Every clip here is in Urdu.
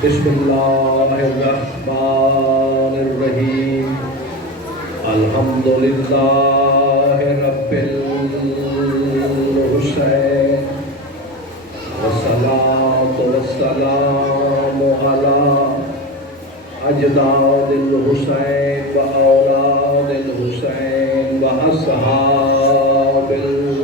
بسم اللہ الرحمن الرحیم الحمد للہ رب الحسین والصلاة والسلام علی اجداد الحسین و اولاد الحسین و اصحاب الحسین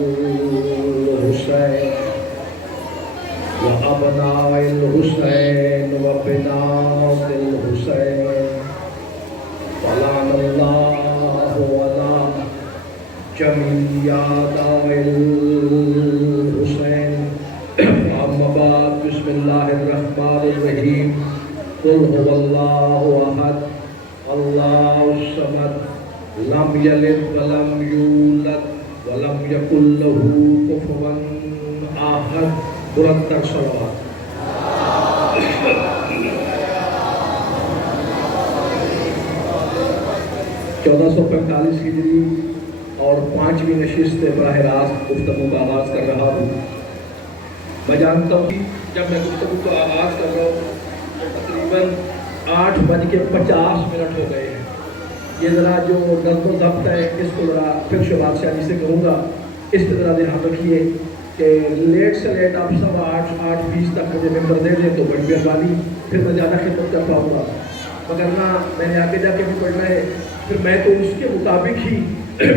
و ابناء الحسین و بنات الحسین ولعن اللہ علی جمیع اعداء الحسین. اما بعد بسم اللہ الرحمن الرحیم قل هو اللہ احد اللہ الصمد لم یلد ولم یولد ولم یکن له کفوا احد. بلند تر صلوات. 1445 ہجری اور 5ویں نشست براہ راست گفتگو کا آغاز کر رہا ہوں. میں جانتا ہوں کہ جب میں گفتگو کا آغاز کر رہا ہوں تقریباً 8:50 ہو گئے ہیں. یہ ذرا جو نظم و ضبط ہے اس کو ذرا پھر شباب سے کروں گا. اس پہ ذرا دھیان رکھیے کہ لیٹ سے لیٹ آپ 8:20 تک مجھے ممبر دے دیں تو بڑی مہربانی. پھر میں زیادہ خدمت کر پاؤں گا، وگرنہ میں نے آگے جا کے بھی پڑھنا ہے. پھر میں تو اس کے مطابق ہی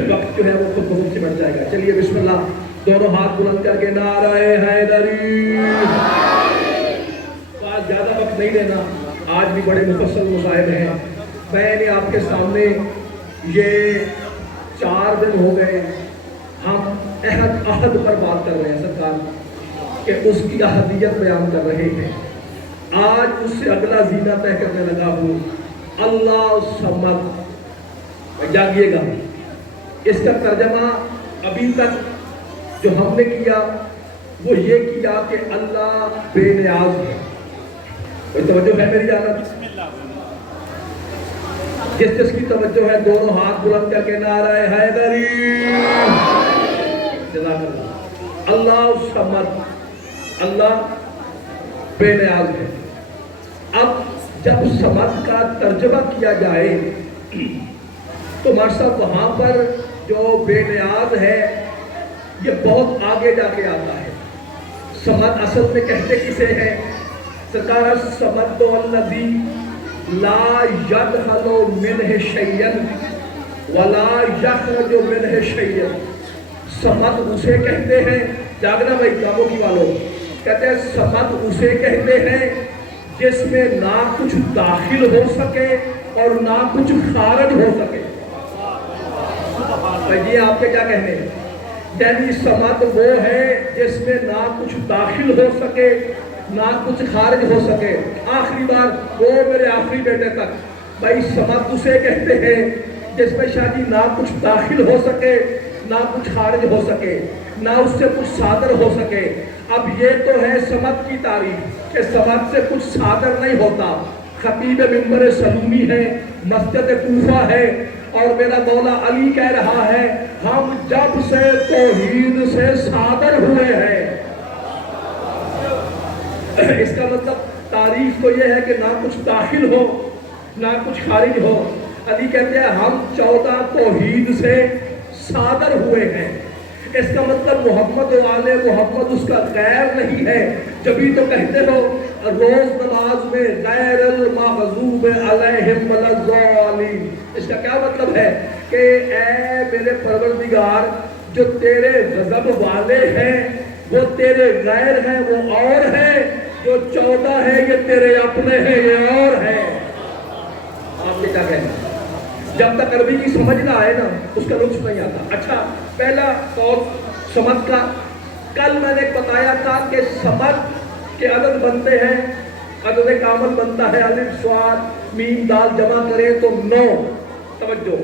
وقت جو ہے وہ خود بخود سے بڑھ جائے گا. چلیے بسم اللہ. دونوں ہاتھ بلند کر کے نعرہ حیدری. آج زیادہ وقت نہیں لینا، آج بھی بڑے مفصل مصائب ہیں. میں نے آپ کے سامنے یہ 4 دن ہو گئے ہم عہد پر بات کر رہے ہیں سرکار کہ اس کی احدیت بیان کر رہے ہیں. آج اس سے اگلا زینہ طے کرنے لگا ہوں. اللہ الصمد. جاگیے گا، اس کا ترجمہ ابھی تک جو ہم نے کیا وہ یہ کیا کہ اللہ بے نیاز ہے. کوئی توجہ ہے میری جانب؟ جس کی توجہ ہے دونوں ہاتھ بلند کر کے نعرہ حیدری. جزاک اللہ. اللہ الصمد، اللہ بے نیاز ہے. اب جب صمد کا ترجمہ کیا جائے تو ماشاء وہاں پر جو بے نیاز ہے یہ بہت آگے جا کے آتا ہے. صمد اصل میں کہتے کسے ہیں؟ سرکار الصمد الذی لا یدخل منہ شیئا ولا یخرج منہ شیئا. صمد اسے کہتے ہیں، جاگنا بھائی کاموں کی والوں، کہتے ہیں صمد اسے کہتے ہیں جس میں نہ کچھ داخل ہو سکے اور نہ کچھ خارج ہو سکے. یہ آپ کے کیا کہنے ہیں؟ یعنی صمد وہ ہے جس میں نہ کچھ داخل ہو سکے نہ کچھ خارج ہو سکے. آخری بار وہ میرے آخری بیٹے تک بھائی صمد اسے کہتے ہیں جس میں شادی نہ کچھ داخل ہو سکے نہ کچھ خارج ہو سکے نہ اس سے کچھ صادر ہو سکے. اب یہ تو ہے صمد کی تعریف کہ صمد سے کچھ صادر نہیں ہوتا. خطیب منبر سلومی ہے، مسجد کوفہ ہے، اور میرا مولا علی کہہ رہا ہے ہم جب سے توحید سے صادر ہوئے ہیں. اس کا مطلب تعریف تو یہ ہے کہ نہ کچھ داخل ہو نہ کچھ خارج ہو. علی کہتے ہیں ہم 14 توحید سے صادر ہوئے ہیں. اس کا مطلب محمد و آل محمد اس کا غیر نہیں ہے. جبھی تو کہتے ہو روز نماز میں غیر المغضوب علیہم ولا الضالین. اس کا کیا مطلب ہے کہ اے میرے پروردگار جو تیرے غضب والے ہیں وہ تیرے غیر ہیں، وہ اور ہیں. جو 14 ہے یہ تیرے اپنے ہیں، یہ اور ہے. آپ کے کیا کہنا؟ جب تک عربی کی سمجھ نہ آئے نا اس کا لطف نہیں آتا. اچھا پہلا قول صمد کا کل میں نے بتایا تھا کہ صمد کے عدد بنتے ہیں. عدد کامل بنتا ہے الف صاد میم دال جمع کریں تو 9. توجہ.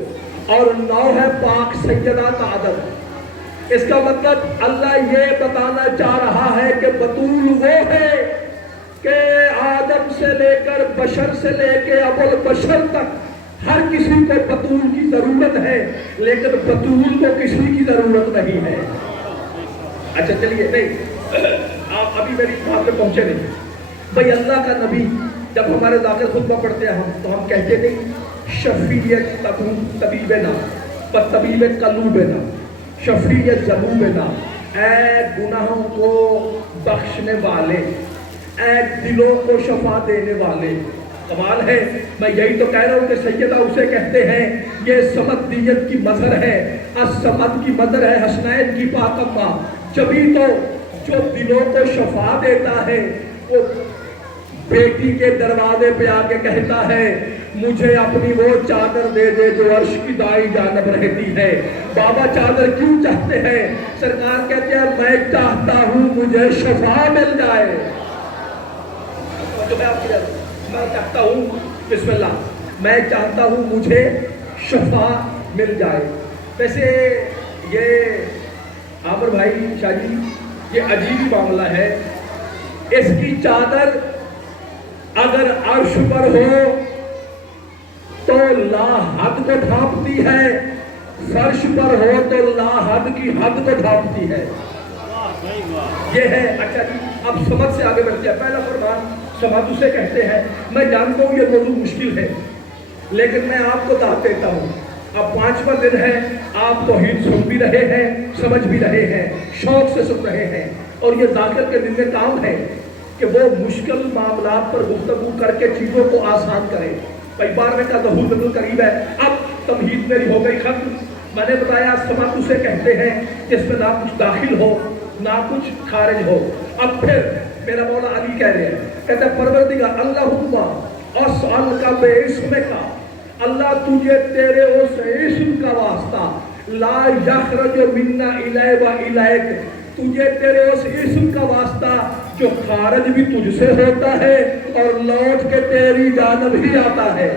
اور 9 ہے پاک سیدہ کا عدد. اس کا مطلب اللہ یہ بتانا چاہ رہا ہے کہ بطول وہ ہے کہ آدم سے لے کر بشر سے لے کے ابوالبشر تک ہر کسی کو بطول کی ضرورت ہے، لیکن بطول کو کسی کی ضرورت نہیں ہے. اچھا چلیے، نہیں آپ ابھی میری بات پہ پہنچے نہیں. بھئی اللہ کا نبی جب ہمارے داخل خطبہ پڑھتے ہیں تو ہم کہتے نہیں شفیع طبیبنا طبیب قلوبنا شفیع ذنوبنا، اے گناہوں کو بخشنے والے، اے دلوں کو شفا دینے والے. کمال ہے. میں یہی تو کہہ رہا ہوں کہ سیدہ اسے کہتے ہیں یہ سمدیت کی مظہر ہے، السمد کی مظہر ہے، حسنین کی پاک اماں. جبھی تو جو دلوں کو شفا دیتا ہے وہ بیٹی کے دروازے پہ آ کے کہتا ہے مجھے اپنی وہ چادر دے دے جو عرش کی دائیں جانب رہتی ہے. بابا چادر کیوں چاہتے ہیں؟ سرکار کہتے ہیں میں چاہتا ہوں مجھے شفا مل جائے. میں چاہتا ہوں، بسم اللہ، میں چاہتا ہوں مجھے شفا مل جائے. ویسے یہ عامر بھائی شاہ جی یہ عجیب معاملہ ہے. اس کی چادر اگر عرش پر ہو تو لا حد کو ڈھانپتی ہے، فرش پر ہو تو لا حد کی حد کو ڈھانپتی ہے. یہ ہے. اچھا جی اب سمجھ سے آگے بڑھتے ہیں. پہلا فرمان سمجھ اسے کہتے ہیں. میں جانتا ہوں یہ موضوع مشکل ہے لیکن میں آپ کو دعوت دیتا ہوں. اب 5واں دن ہے، آپ توحید سن بھی رہے ہیں، سمجھ بھی رہے ہیں، شوق سے سن رہے ہیں، اور یہ ذاکر کے دن میں کام ہے کہ وہ مشکل معاملات پر گفتگو کر کے چیزوں کو آسان کرے. کئی بار میں کہا ظہور بالکل قریب ہے. اب تمہید میری ہو گئی ختم. میں نے بتایا سماعت اسے کہتے ہیں جس میں نہ کچھ داخل ہو نہ کچھ خارج ہو. اب پھر میرا مولا علی کہہ رہے ہیں، کہتے ہیں پروردگار اللہم اسألک باسمک، اللہ تجھے تیرے اس اسم کا واسطہ، لا یخرج منا الی و الیک، تجھے تیرے اس اسم کا واسطہ جو خارج بھی تجھ سے ہوتا ہے اور لوٹ کے تیری جانب ہی آتا ہے.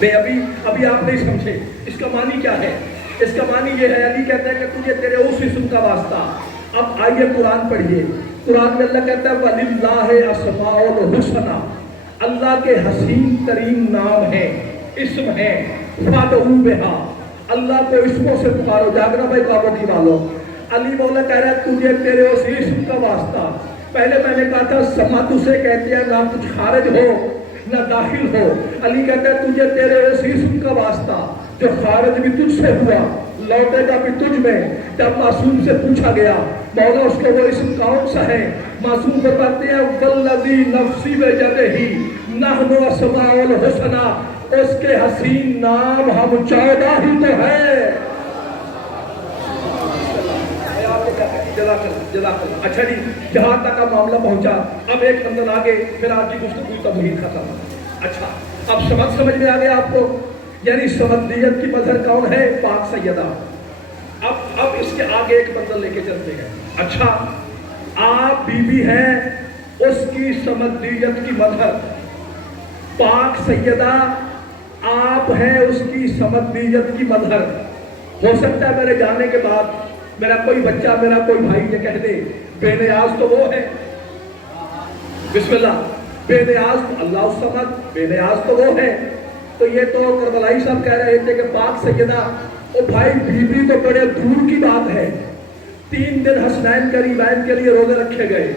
ابھی آپ نہیں سمجھے اس کا معنی کیا ہے. اس کا معنی یہ ہے، علی کہتا ہے کہ تجھے تیرے اس اسم کا واسطہ. اب آئیے قرآن پڑھیے. قرآن میں اللہ کہتا ہے وَلِلَّهِ أَسْمَاءُ الْحُسْنَى، اللہ کے حسین ترین نام ہیں، اسم ہیں. فَادْعُوا بِهَا، اللہ کو اسموں سے پکارو. جاگنا بھائی کعبوں کی والو. علی مولا کہہ رہا ہے تجھے تیرے اس اسم کا واسطہ. پہلے میں نے کہا تھا سماعت اسے کہتے ہیں نہ کچھ خارج ہو نہ داخل ہو. علی کہتا ہے تجھے تیرے اس اسم کا واسطہ جو خارج بھی تجھ سے ہوا لوٹے گا بھی تجھ میں. جب معصوم سے پوچھا گیا مولا اس کو وہ اسم کون سا ہے، معصوم بتاتے ہیں والذی نفسی بجدہ نحن اسماء الحسنى، اس کے حسین نام ہم 14 ہی تو ہے. اچھا جی جہاں تک کا معاملہ پہنچا. اب ایک اندر آگے پھر آپ کی گفتگو توحید ختم. اچھا اب سمجھ میں آ گیا آپ کو. یعنی سمدیت کی مظہر کون ہے؟ پاک سیدہ. اب اس کے آگے ایک منظر لے کے چلتے ہیں. اچھا آپ بی بی ہیں، اس کی سمدیت کی مظہر پاک سیدہ، آپ ہیں اس کی سمدیت کی مظہر. ہو سکتا ہے میرے جانے کے بعد میرا کوئی بچہ میرا کوئی بھائی یہ کہہ دے بے نیاز تو وہ ہے. بسم اللہ، بے نیاز تو اللہ الصمد، بے نیاز تو وہ ہے. تو یہ تو کربلائی صاحب کہہ رہے تھے کہ پاک سیدہ. او بھائی بی بی تو بڑے دور کی بات ہے. 3 دن حسنین کے ریبین کے لیے روزے رکھے گئے.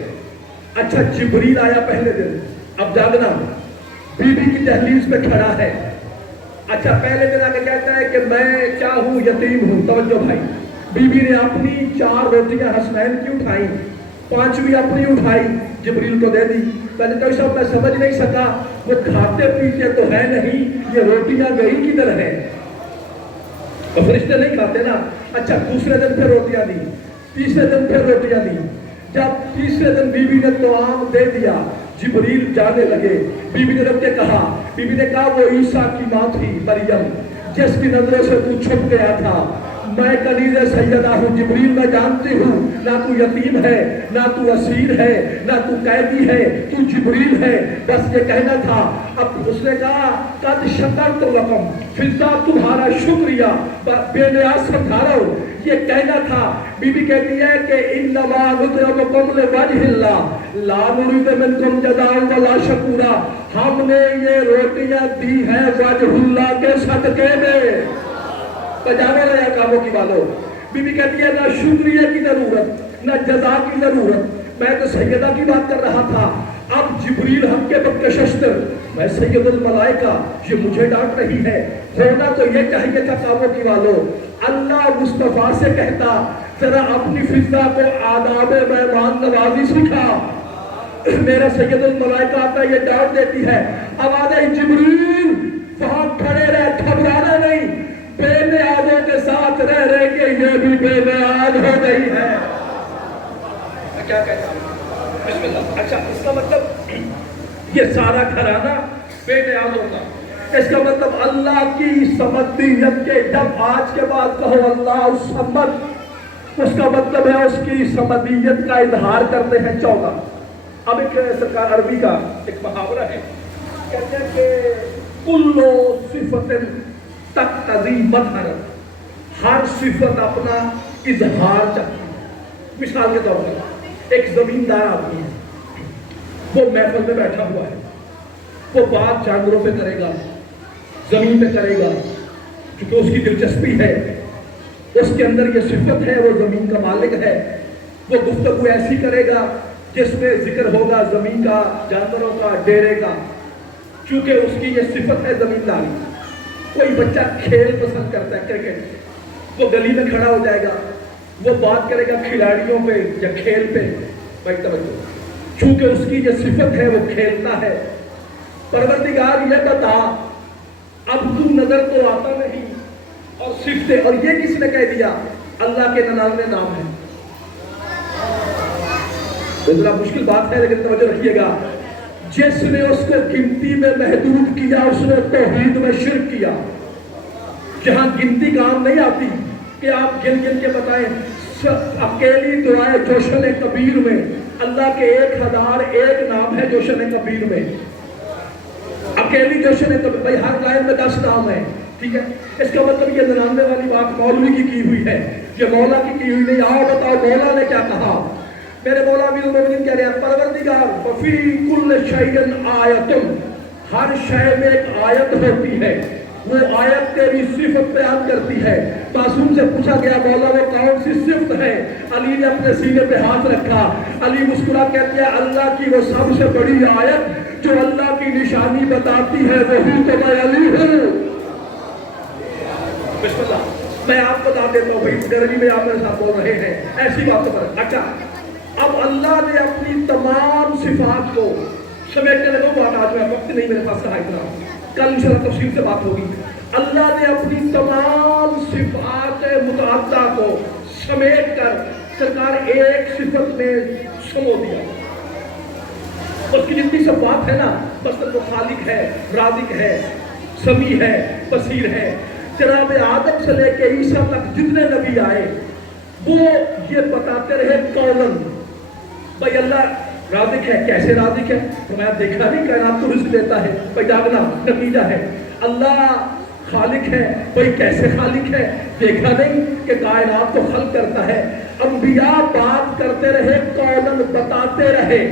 اچھا جبریل آیا پہلے دن. اب جاگنا، بی بی کی دہلیز پہ کھڑا ہے. اچھا پہلے دن آگے کہتا ہے کہ میں کیا ہوں، یتیم ہوں. توجہ بھائی، بی بی نے اپنی 4 روٹیاں حسنین کی اٹھائی، 5ویں اپنی اٹھائی، جبریل کو دے دی. پہلے تو صاحب میں سمجھ نہیں سکا وہ کھاتے پیتے تو ہے نہیں، یہ روٹیاں گئی کدھر ہیں؟ تو فرشتے نہیں کھاتے نا. اچھا دوسرے دن پھر روٹیاں دی، تیسرے دن پھر روٹیاں دی. جب تیسرے دن بی بی نے طعام دے دیا، جبریل جانے لگے. بی بی نے رب کے کہا، بی بی نے کہا وہ عیسیٰ کی ماں تھی مریم جس کی نظروں سے تو چھپ گیا تھا. میں کنیز سیدہ ہوں. جبریل میں جانتی ہوں نہ تو یتیم ہے نہ تو اسیر ہے نہ تو قیدی ہے، تو جبریل ہے. بس یہ کہنا تھا. اب اس نے کہا قد شکرت لکم، فضا تمہارا شکریہ، بے نیاز سمجھا رہا ہوں، یہ کہنا تھا. بی بی کہتی ہے کہ انما نطعمکم لوجہ اللہ لا نرید منکم جزاء ولا شکورا، ہم نے یہ روٹیاں دی ہیں وجہ اللہ کے صدقے میں. پجانے رہے کاموں کی والو. بی بی کہتی ہے نہ شکریہ کی ضرورت نہ جزا کی ضرورت. میں تو سیدہ کی بات کر رہا تھا. اب جبریل حق کے بکششتر میں سید الملائکہ یہ مجھے ڈانٹ رہی ہے، ہونا تو یہ چاہیے تھا کاموں کی والوں اللہ مصطفیٰ سے کہتا ذرا اپنی فضا کو آداب مہمان نوازی سکھا۔ میرا سید الملائکہ آتا یہ ڈانٹ دیتی ہے، آواز جبریل وہاں کھڑے رہ، گھبرانا نہیں، بے نیازوں کے ساتھ رہ رہے کہ یہ بھی بے نیاز ہو گئی ہے۔ کیا کہتا ہوں؟ بسم اللہ۔ اچھا اس کا مطلب یہ سارا گھرانہ بے نیازوں کا، اس کا مطلب اللہ کی صمدیت کے جب آج کے بعد کہو اللہ الصمد، اس کا مطلب ہے اس کی صمدیت کا اظہار کرتے ہیں 14۔ اب ایک سرکار عربی کا ایک محاورہ ہے، کہتے ہیں کہ کلو صفت تقتضی مظہر، ہر صفت اپنا اظہار چاہتی ہے۔ مثال کے طور پر ایک زمیندار آدمی ہے، وہ محفل میں بیٹھا ہوا ہے، وہ بات جانوروں پہ کرے گا، زمین پہ کرے گا، کیونکہ اس کی دلچسپی ہے، اس کے اندر یہ صفت ہے، وہ زمین کا مالک ہے، وہ گفتگو ایسی کرے گا جس میں ذکر ہوگا زمین کا، جانوروں کا، ڈیرے کا، چونکہ اس کی یہ صفت ہے زمینداری۔ کوئی بچہ کھیل پسند کرتا ہے، کرکٹ، وہ گلی میں کھڑا ہو جائے گا، وہ بات کرے گا کھلاڑیوں پہ یا کھیل پہ، بھائی توجہ، چونکہ اس کی یہ صفت ہے، وہ کھیلتا ہے۔ پروردگار یہ بتا اب تو نظر تو آتا نہیں اور صفتیں، اور یہ کس نے کہہ دیا؟ اللہ کے 99 نام ہے۔ ذرا مشکل بات ہے لیکن توجہ رکھیے گا، جس نے اس کو گنتی میں محدود کیا اس نے توحید میں شرک کیا۔ جہاں گنتی کام نہیں آتی کہ آپ گن گن کے بتائیں، اکیلی دعائے جوشن کبیر میں اللہ کے 1001 نام ہے جوشن کبیر میں، اکیلی جوشن کبیر، بھائی ہر لائن میں 10 نام ہے، ٹھیک ہے؟ اس کا مطلب یہ 99 والی بات مولوی کی ہوئی ہے، یہ مولا کی ہوئی نہیں۔ آؤ بتاؤ مولا نے کیا کہا؟ میرے مولا امیر المومنین کہہ رہے ہیں پروردگار وفی کل شیء آیۃ، ہر شے میں ایک آیت ہوتی ہے، وہ آیت تیری صفت بیان کرتی ہے۔ معصوم سے پوچھا گیا مولا وہ کون سی صفت ہے؟ علی نے اپنے سینے پہ ہاتھ رکھا، علی مسکرا کہتے ہیں اللہ کی وہ سب سے بڑی آیت جو اللہ کی نشانی بتاتی ہے وہی تو میں علی ہوں۔ بسم اللہ۔ میں آپ کو بتا دیتا ہوں بھائی گرمی میں آپ میرے ساتھ بول رہے ہیں ایسی باتوں پر۔ اچھا اب اللہ نے اپنی تمام صفات کو سمیٹنے لگا، بات آج میں وقت نہیں میرے پاس رہا اتنا، کل انشاءاللہ تفصیل سے بات ہوگی۔ اللہ نے اپنی تمام صفات متعددہ کو سمیٹ کر سرکار ایک صفت میں سمو دیا۔ اس کی جتنی سب بات ہے نا، بس وہ خالق ہے، رازق ہے، سمیع ہے، بصیر ہے۔ جناب آدم سے لے کے عیسیٰ تک جتنے نبی آئے وہ یہ بتاتے رہے قولن، بھائی اللہ رازق ہے۔ کیسے رازق ہے؟ فرمایا دیکھا نہیں کائنات کو رزق دیتا ہے، بھائی جاگنا نتیجہ ہے۔ اللہ خالق ہے، بھائی کیسے خالق ہے؟ دیکھا نہیں کہ کائنات کو خلق کرتا ہے۔ انبیاء بات کرتے رہے، قولن بتاتے رہے۔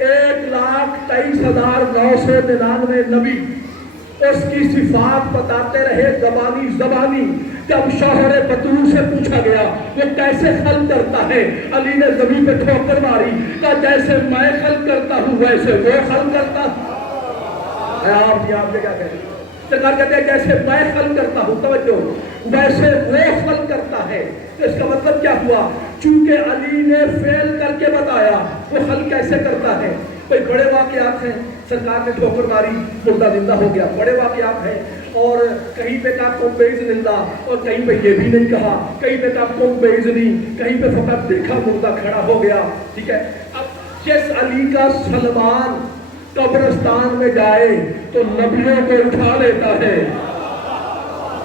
1,23,999 نبی اس کی صفات بتاتے رہے زبانی۔ جب شوہر بطول سے پوچھا گیا وہ کیسے خلق کرتا ہے، علی نے زمین پہ ٹھوکر ماری، کہا جیسے میں خلق کرتا ہوں ویسے وہ خلق کرتا ہے۔ آپ کیا کہتے ہیں؟ سرکار کہتے ہیں جیسے میں خلق کرتا ہوں، توجہ، ویسے وہ خلق کرتا ہے۔ تو اس کا مطلب کیا ہوا؟ چونکہ علی نے فعل کر کے بتایا وہ خلق کیسے کرتا ہے۔ کوئی بڑے واقعات ہیں، سرکار نے ٹھوکر ماری مردہ زندہ ہو گیا، بڑے واقعات ہیں، اور کہیں پہ کہا کم بیز زندہ، اور کہیں پہ یہ بھی نہیں کہا، کہیں پہ کہا کم بیز نہیں، کہیں پہ فقط دیکھا مردہ کھڑا ہو گیا، ٹھیک ہے۔ اب جس علی کا سلمان قبرستان میں جائے تو نبیوں کو اٹھا لیتا ہے۔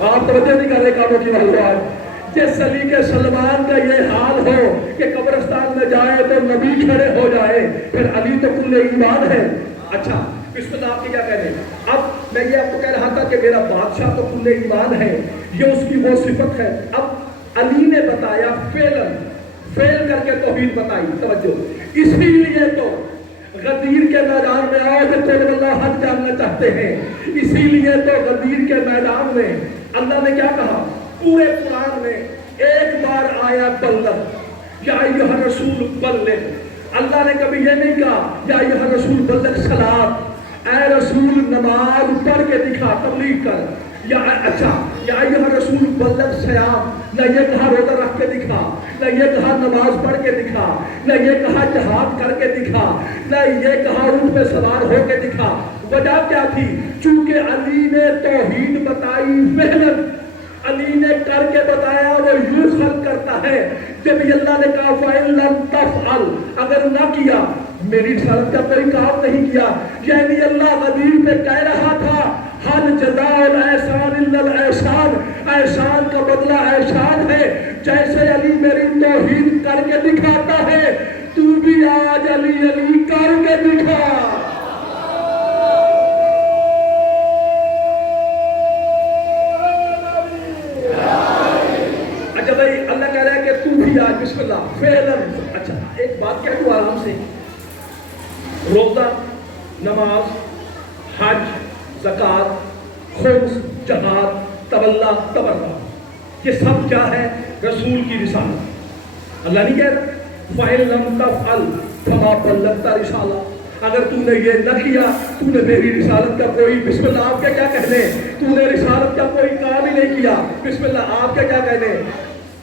آپ توجہ نہیں کر رہے کاموں کی والدات۔ جس علی کے سلمان کا یہ حال ہو کہ قبرستان میں جائے تو نبی کھڑے ہو جائے، پھر علی تو کل ایمان ہے۔ اچھا بسم اللہ، آپ کے کیا کہہ رہے ہیں؟ اب میں یہ آپ کو کہہ رہا تھا کہ میرا بادشاہ تو کل ایمان ہے، یہ اس کی وہ صفت ہے۔ اب علی نے بتایا فعل کر کے توحید بتائی، توجہ، اسی لیے تو غدیر کے میدان میں آؤ جو قول اللہ حق جاننا چاہتے ہیں، اسی لیے تو غدیر کے میدان میں اللہ نے کیا کہا؟ پورے قرآن میں ایک بار آیا بلغ، یا ایھا الرسول بلغ، اللہ نے کبھی یہ نہیں کہا یا ایھا رسول بلغ صلاۃ، اے رسول نماز پڑھ کے دکھا، تبلیغ کر، یا اچھا یا ایھا رسول بلغ صیام، نہ یہ کہا روزہ رکھ کے دکھا، نہ یہ کہا نماز پڑھ کے دکھا، نہ یہ کہا جہاد کر کے دکھا، نہ یہ کہا اونٹ پہ سوار ہو کے دکھا۔ وجہ کیا تھی؟ چونکہ علی نے توحید بتائی فعلاً، علی نے کر کے بتایا، وہ یوں خلق کرتا ہے۔ جب اللہ نے کہا فَإِن لَمْ تَفْعَلْ، اگر نہ کیا، میری رسالت کا کوئی کام نہیں کیا، یعنی اللہ غدیر پہ کہہ رہا تھا حل جزاء الاحسان الا الاحسان، احسان کا بدلہ احسان ہے۔ جیسے علی میری توحید کر کے دکھاتا ہے، تو بھی آج علی علی کر کے دکھا۔ اچھا بھائی، اللہ کہہ رہا ہے کہ تو بھی آج بسم اللہ فعلاً۔ اچھا ایک بات کہہ دوں آرام سے، روزہ، نماز، حج، زکوٰۃ، خمس، جہاد، تولّیٰ، تبرع، یہ سب کیا ہے؟ رسول کی رسالت۔ اللہ نہیں کہہ رہا فَإِن لَمْ تَفْعَلْ فَمَا بَلَّغْتَ رِسَالَتَهُ، اگر تو نے یہ نہ کیا، تو نے میری رسالت کا کوئی، بسم اللہ آپ کے کیا کہنے، تو نے رسالت کا کوئی کام ہی نہیں کیا۔ بسم اللہ آپ کے کیا کہنے؟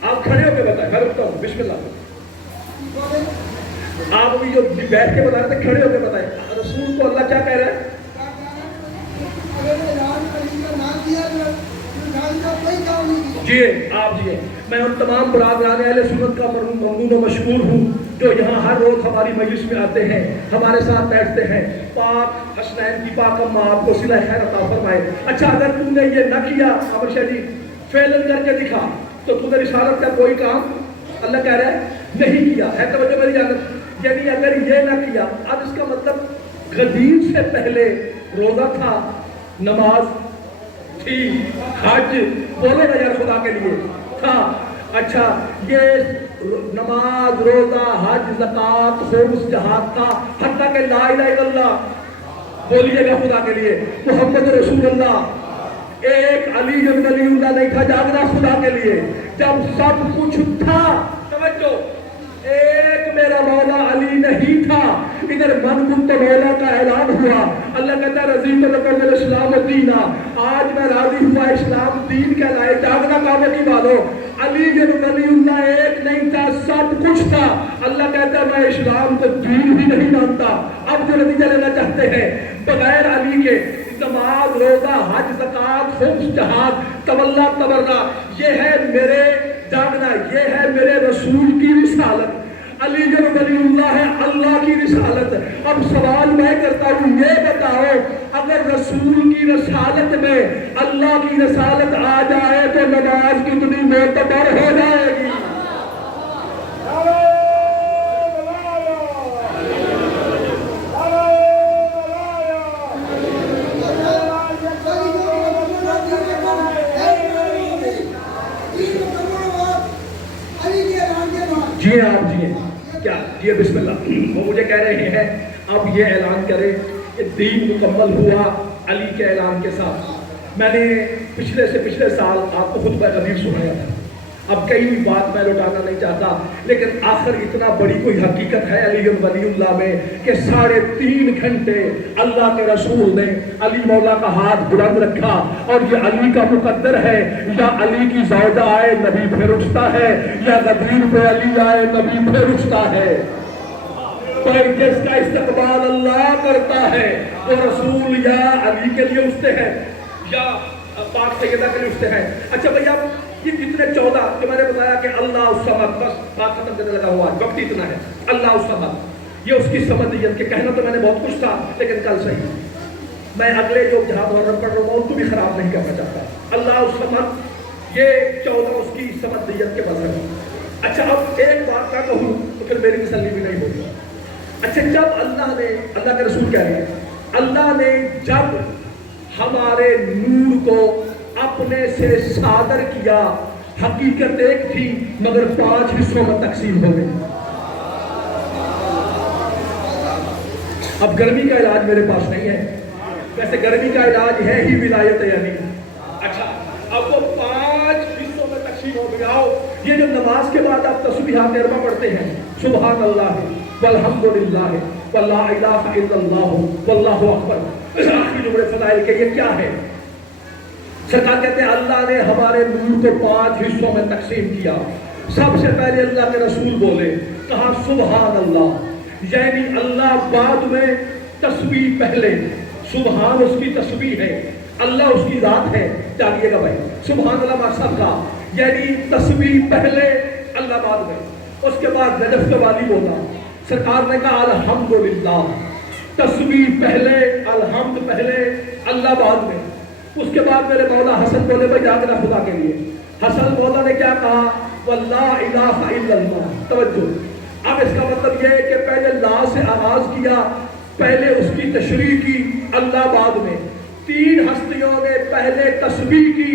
آپ کھڑے ہو کے بتائیں، میں رکتا ہوں، بسم اللہ آپ ابھی جو بیٹھ کے بتا رہے تھے، کھڑے ہو کے بتائیں رسول کو اللہ کیا کہہ رہا ہے؟ جی آپ جی، میں ان تمام برادران اہل سنت کا ممنون و مشکور ہوں جو یہاں ہر روز ہماری مجلس میں آتے ہیں، ہمارے ساتھ بیٹھتے ہیں۔ پاک حسنین کی پاک اماں آپ کو صلہ خیر عطا فرمائے۔ اچھا اگر تم نے یہ نہ کیا عمر شاہ جی، فعلاً کر کے دکھا، تو تم نے رسالت کا کوئی کام اللہ کہہ رہا ہے نہیں کیا ہے۔ توجہ میری جانب، یعنی اگر یہ نہ کیا، اب اس کا مطلب غدیر سے پہلے روزہ تھا، نماز تھی، حج، بولو نا یار خدا کے لیے، تھا۔ اچھا یہ نماز، روزہ، حج، زکوٰۃ، خمس، جہاد تھا، حتیٰ کہ لا الہ الا اللہ، بولیے گا خدا کے لیے، محمد رسول اللہ، ایک علی جن ولی اللہ نہیں تھا جاگنا خدا کے لیے۔ جب سب کچھ تھا، توجہ، ایک میرا مولا علی نہیں تھا، ادھر من کنت مولا کا اعلان ہوا۔ اللہ کہتا ہے رضیت لکم الاسلام دینا، آج میں راضی ہوا اسلام دین کہلائے۔ جاگنا کعبے کی والو، علی بن ولی اللہ ایک نہیں تھا، سب کچھ تھا۔ اللہ کہتا ہے میں اسلام کو دین بھی نہیں مانتا۔ اب جو نتیجہ لینا چاہتے ہیں، بغیر علی کے نماز، روزہ، حج، زکوٰۃ، خمس، جہاد، تولّیٰ، تبرع، یہ ہے میرے جاگنا، یہ ہے میرے رسول کی رسالت۔ علی جن ولی اللہ ہے اللہ کی رسالت۔ اب سوال میں کرتا ہوں، یہ بتاؤ اگر رسول کی رسالت میں اللہ کی رسالت آ جائے تو نماز کتنی معتبر ہو جائے گی؟ جی آپ جی کیا جی بسم اللہ، وہ مجھے کہہ رہے ہیں اب یہ اعلان کریں کہ دین مکمل ہوا علی کے اعلان کے ساتھ۔ میں نے پچھلے سے پچھلے سال آپ کو خطبہ غدیر سنایا تھا، اب کئی بھی بات میں لوٹانا نہیں چاہتا، لیکن آخر اتنا بڑی کوئی حقیقت ہے علی ولی اللہ میں کہ 3.5 گھنٹے اللہ کے رسول نے علی مولا کا ہاتھ بلند رکھا، اور یہ علی کا مقدر ہے، یا علی کی زوجہ آئے نبی پھر اٹھتا ہے، یا غدیر پہ علی آئے نبی پھر اٹھتا ہے۔ پر جس کا استقبال اللہ کرتا ہے وہ رسول یا علی کے لیے اٹھتے ہیں یا پاک سیدہ کے لیے اٹھتے ہیں۔ اچھا بھئی اب یہ اتنے 14 کہ میں نے بتایا کہ اللہ الصمد، بس بات ختم کرنے لگا ہوا، وقت اتنا ہے، اللہ الصمد، یہ اس کی سمدیت کے کہنا تو میں نے بہت کچھ تھا، لیکن کل صحیح میں اگلے جو جہاد محرم پڑھ رہا ہوں ان کو بھی خراب نہیں کرنا چاہتا۔ اللہ الصمد، یہ 14 اس کی سمدیت کے بدل ہے۔ اچھا اب ایک بات کا کہوں تو پھر میری تسلی بھی نہیں ہوگی۔ اچھا جب اللہ کے رسول کہہ رہے ہیں، اللہ نے جب ہمارے نور کو اپنے سے صادر کیا، حقیقت ایک تھی مگر 5 حصوں میں تقسیم ہو گئی۔ اب گرمی کا علاج میرے پاس نہیں ہے، ویسے گرمی کا علاج ہے ہی ولایت یعنی۔ اچھا اب وہ 5 حصوں میں تقسیم ہو گیا۔ یہ جو نماز کے بعد آپ تسبیحات اربع پڑھتے ہیں، سبحان اللہ والحمدللہ واللا الہ الا اللہ واللہ اکبر. اس آخری جملے فضائل کے یہ کیا ہے؟ سرکار کہتے ہیں اللہ نے ہمارے نور کو 5 حصوں میں تقسیم کیا. سب سے پہلے اللہ کے رسول بولے، کہا سبحان اللہ، یعنی اللہ بعد میں، تسبیح پہلے. سبحان اس کی تسبیح ہے، اللہ اس کی ذات ہے. جانیے گا بھائی، سبحان اللہ مقصد کا یعنی تسبیح پہلے اللہ بعد میں. اس کے بعد نجف کے والی بولا، سرکار نے کہا الحمدللہ، تسبیح پہلے، الحمد پہلے، اللہ بعد میں. اس کے بعد میرے مولا حسن بولے بھائی جاگنا خدا کے لیے. حسن مولا نے کیا کہا؟ واللہ الہ الا اللہ. توجہ، اب اس کا مطلب یہ ہے کہ پہلے لا سے آغاز کیا، پہلے اس کی تشریح کی، اللہ بعد میں. 3 ہستیوں نے پہلے تسبیح کی،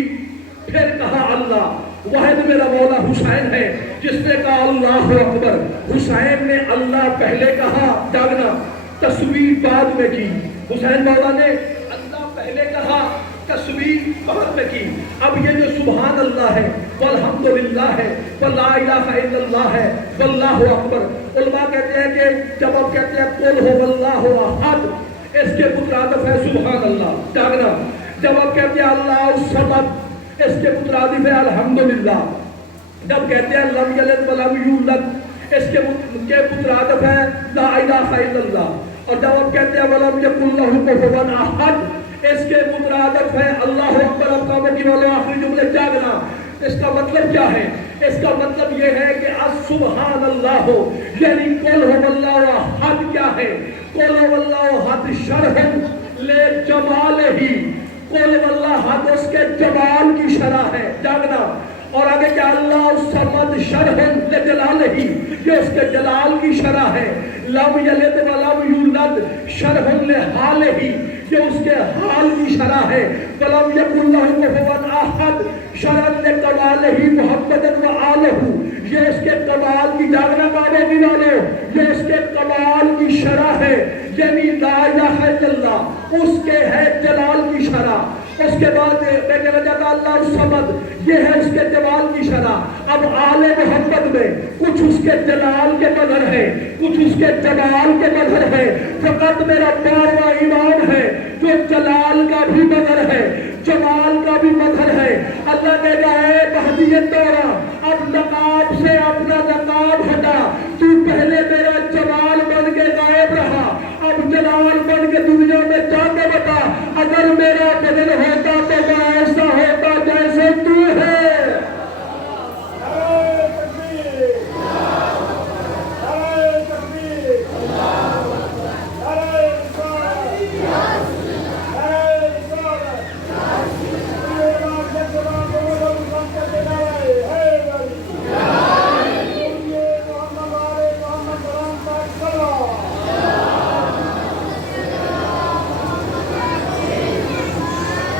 پھر کہا اللہ. واحد میرا مولا حسین ہے جس نے کہا اللہ اکبر. حسین نے اللہ پہلے کہا، جاگنا، تسبیح بعد میں کی. حسین مولا نے اللہ پہلے کہا، تسبیح بعد میں کی. اب یہ جو سبحان اللہ ہے، والحمدللہ ہے، واللا الہ الا اللہ ہے، واللہ اکبر، علماء کہتے ہیں کہ جب آپ کہتے ہیں قل هو اللہ احد، اس کے مترادف ہے سبحان اللہ. جاگنا، جب آپ کہتے ہیں اللہ الصمد، اس کے مترادف ہے الحمدللہ. جب کہتے ہیں لم یلد ولم یولد، اس کے مترادف ہے لا الہ الا اللہ. اور جب آپ کہتے ہیں ولم یکن لہ کفوا احد، اس کے مترادف ہے اللہ اکبر. اب کاموں کی والوں آخری جملے جاگنا. اس کا مطلب کیا ہے؟ اس کا مطلب یہ ہے کہ سبحان اللہ ہو، یعنی قل هو اللہ احد کیا ہے؟ قل هو اللہ احد شرح لجمالہ، قل هو اللہ احد اس کے جمال کی شرح ہے. جاگنا. اور آگے کیا؟ اللہ الصمد شرح لجلالہ، یہ اس کے جلال کی شرح ہے. لم یلد ولم یولد شرح لحالہ، یہ اس کے حال کی شرح ہے. ولم یکن لہ کفوا احد شرح لکمالہ محمد وآلہ، یہ اس کے کمال کی، جاگنا کعبہ کی والو، یہ اس کے کمال کی شرح ہے. یعنی لا الہ الا اللہ اس کے ہے جلال کی شرح. اس کے بعد میں کہنا چاہتا اللہ الصمد، یہ ہے اس کے جلال کی شرح. اب آل محمد میں کچھ اس کے جلال کے مظہر ہے، کچھ اس کے جلال کے مظہر ہے. فقط میرا 12واں امام ہے جو جلال کا بھی مظہر ہے، جمال کا بھی مظہر ہے. اللہ نے کہا ہے مہدیت دورہ، اب لقاب سے اپنا لقاب ہٹا، تو پہلے میرا جمال بن کے غائب رہا، اب جلال بن کے دنیا میں جا کے بتا، اگر میرا بدل ہوتا تو میں ایسا ہوتا جیسے تو ہے.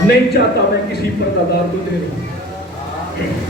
نہیں چاہتا میں کسی پردہ دار کو دے رہا ہوں.